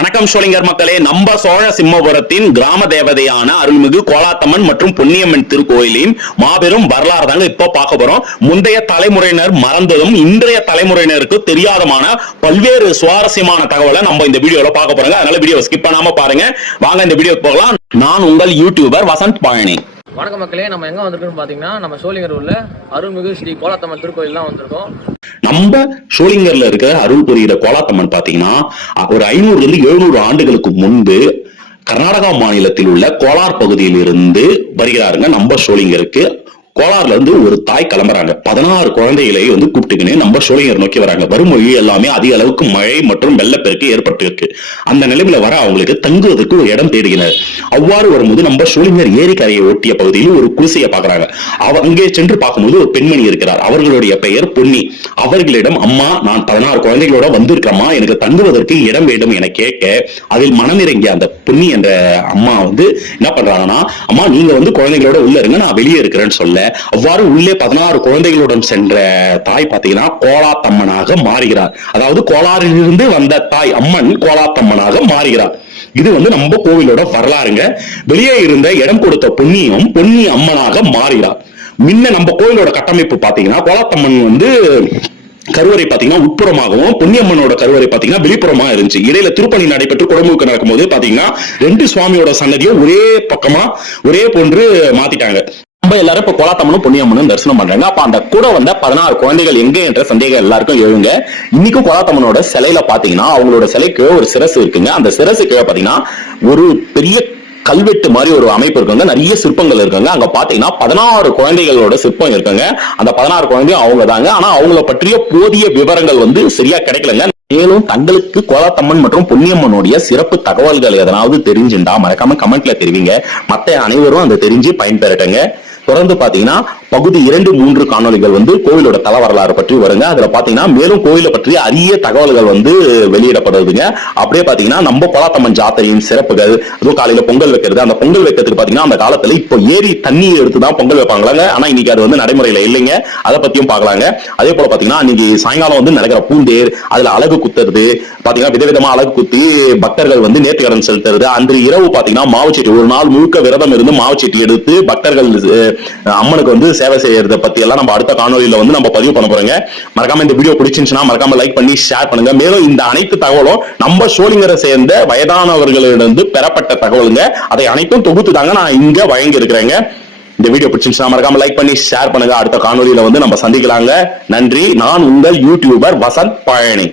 வணக்கம் சோளிங்கர் மக்களே. நம்ம சோழ சிம்மபுரத்தின் கிராம தேவதையான அருள்மிகு கோலாத்தம்மன் மற்றும் பொன்னியம்மன் திருக்கோயிலின் மாபெரும் வரலாறு தாங்க இப்போ பார்க்க போறோம். முந்தைய தலைமுறையினர் மறந்ததும் இன்றைய தலைமுறையினருக்கு தெரியாதமான பல்வேறு சுவாரஸ்யமான தகவலை நம்ம இந்த வீடியோல பார்க்க போறோங்க. அதனால வீடியோ ஸ்கிப் பண்ணாம பாருங்க. வாங்க இந்த வீடியோக்கு போகலாம். நான் உங்கள் யூடியூபர் வசந்த் பழனி. வணக்கம் மக்களே, நம்ம எங்க வந்திருக்கோம்னு பாத்தீங்கன்னா நம்ம சோளிங்கர் ஊர்ல அருள்மிகு ஸ்ரீ கோலாத்தம்மன் திருக்கோயில் தான் வந்திருக்கோம். நம்ம சோளிங்கர்ல இருக்க அருள் புரிகிற கோலாத்தம்மன் பாத்தீங்கன்னா ஒரு 500 இருந்து 700 ஆண்டுகளுக்கு முன்பு கர்நாடகா மாநிலத்தில் உள்ள கோலார் பகுதியில் இருந்து வருகிறாருங்க. நம்ம சோளிங்கருக்கு கோலார்ல இருந்து ஒரு தாய் கிளம்புறாங்க. 16 குழந்தைகளை கூப்பிட்டுக்கின்னு நம்ம சோளிங்கர் நோக்கி வராங்க. வரும் வழி எல்லாமே அதிக அளவுக்கு மழை மற்றும் வெள்ளப்பெருக்கு ஏற்பட்டு இருக்கு. அந்த நிலைமையில வர அவங்களுக்கு தங்குவதற்கு ஒரு இடம் தேடுகிறார். அவ்வாறு வரும்போது நம்ம சோளிங்கர் ஏரிக்கரையை ஒட்டிய பகுதியில் ஒரு குடிசையை பாக்குறாங்க. அங்கே சென்று பார்க்கும்போது ஒரு பெண்மணி இருக்கிறார். அவர்களுடைய பெயர் பொன்னி. அவர்களிடம், அம்மா, நான் 16 குழந்தைகளோட வந்திருக்கிறேம்மா, எனக்கு தங்குவதற்கு இடம் வேண்டும் என கேட்க, அதில் மனமிறங்கிய அந்த பொன்னி என்ற அம்மா என்ன பண்றாங்கன்னா, அம்மா நீங்க குழந்தைகளோட உள்ள இருங்க, நான் வெளியே இருக்கிறேன்னு சொல்ல, அவ்வாறு உள்ளே 16 குழந்தைகளுடன் சென்ற தாய் பாத்தீங்கன்னா கோலாத்தம்மனாக மாறுகிறார். அதாவது கோலாரிலிருந்து வந்த தாய் அம்மன் கோலாத்தம்மனாக மாறுகிறார். இது நம்ம கோவிலோட வரலாறுங்க. வெளியே இருந்த இடம் கொடுத்த பொன்னியும் பொன்னி அம்மனாக மாறுகிறார். முன்ன நம்ம கோவிலோட கட்டமைப்பு பாத்தீங்கன்னா கோலாத்தம்மன் கருவறை பாத்தீங்கன்னா உட்புறமாகவும் பொன்னியம்மனோட கருவறை பாத்தீங்கன்னா வெளிப்புறமா இருந்துச்சு. இடையில திருப்பணி நடைபெற்று குடமுழுக்கு நடக்கும்போது பாத்தீங்கன்னா 2 சுவாமியோட சன்னதியும் ஒரே பக்கமா ஒரே போன்று மாத்திட்டாங்க. நம்ம எல்லாரும் இப்ப கோலாத்தம்மனும் பொன்னியம்மனும் தரிசனம் பண்றாங்க. அப்ப அந்த கூட வந்த 16 குழந்தைகள் எங்க என்ற சந்தேகம் எல்லாருக்கும் எழுங்க. இன்னைக்கும் கோலாத்தம்மனோட சிலையில பாத்தீங்கன்னா அவங்களோட சிலைக்கு ஒரு சிரசு இருக்குங்க. அந்த சிரசுக்கு பாத்தீங்கன்னா ஒரு பெரிய கல்வெட்டு மாதிரி ஒரு அமைப்பு இருக்குங்க. நிறைய சிற்பங்கள் இருக்குங்க. அங்க பாத்தீங்கன்னா 16 குழந்தைகளோட சிற்பம் இருக்குங்க. அந்த 16 குழந்தையும் அவங்க தாங்க. ஆனா அவங்கள பற்றிய போதிய விவரங்கள் சரியா கிடைக்கலங்க. மேலும் தங்களுக்கு கோலாத்தம்மன் மற்றும் பொன்னியம்மனுடைய சிறப்பு தகவல்கள் எதனாவது தெரிஞ்சுண்டா மறக்காம கமெண்ட்ல தெரிவிங்க. மத்த அனைவரும் அந்த தெரிஞ்சு பயன்பெறட்டுங்க. தொடர்ந்து பாத்தீங்கன்னா பகுதி 2, 3 காணொலிகள் கோவிலோட தல வரலாறு பற்றி வருங்க. அதுல பாத்தீங்கன்னா மேலும் கோவிலை பற்றி அரிய தகவல்கள் வெளியிடப்படுதுங்க. அப்படியே பாத்தீங்கன்னா நம்ம கோலாத்தம்மன் ஜாத்திரையின் சிறப்புகள், அதுவும் காலையில பொங்கல் வைக்கிறது. அந்த பொங்கல் வைக்கிறதுக்கு பாத்தீங்கன்னா அந்த காலத்துல இப்போ ஏரி தண்ணி எடுத்துதான் பொங்கல் வைப்பாங்களாங்க. ஆனா இன்னைக்கு அது நடைமுறையில இல்லைங்க. அதை பத்தியும் பார்க்கலாங்க. அதே போல பாத்தீங்கன்னா இன்னைக்கு சாயங்காலம் நடக்கிற பூந்தேர், அதுல அழகு குத்துறது பாத்தீங்கன்னா விதவிதமா அழகு குத்தி பக்தர்கள் நேர்த்திக்கடன் செலுத்துறது. அன்று இரவு பாத்தீங்கன்னா மாவுச்சீட்டு, ஒரு நாள் முழுக்க விரதம் இருந்து மாவுச்சீட்டு எடுத்து பக்தர்கள் அம்மனுக்கு சேவை செய்யறத பத்தி எல்லாம் நம்ம அடுத்த காணொலியில நம்ம பதிவு பண்ண போறோங்க. மறக்காம இந்த வீடியோ பிடிச்சிருந்துச்சுன்னா மறக்காம லைக் பண்ணி ஷேர் பண்ணுங்க. மேலும் இந்த அனைத்து தகவலும் நம்ம சோளிங்கரை சேர்ந்த வயதானவர்களிடம் பெறப்பட்ட தகவலுங்க. அதை அனைத்தும் தொகுத்து தாங்க நான் இங்க வழங்கி இருக்கிறேங்க. இந்த வீடியோ பிடிச்சிருந்துச்சுன்னா மறக்காம லைக் பண்ணி ஷேர் பண்ணுங்க. அடுத்த காணொலியில நம்ம சந்திக்கலாங்க. நன்றி. நான் உங்கள் யூடியூபர் வசந்த் பழனி.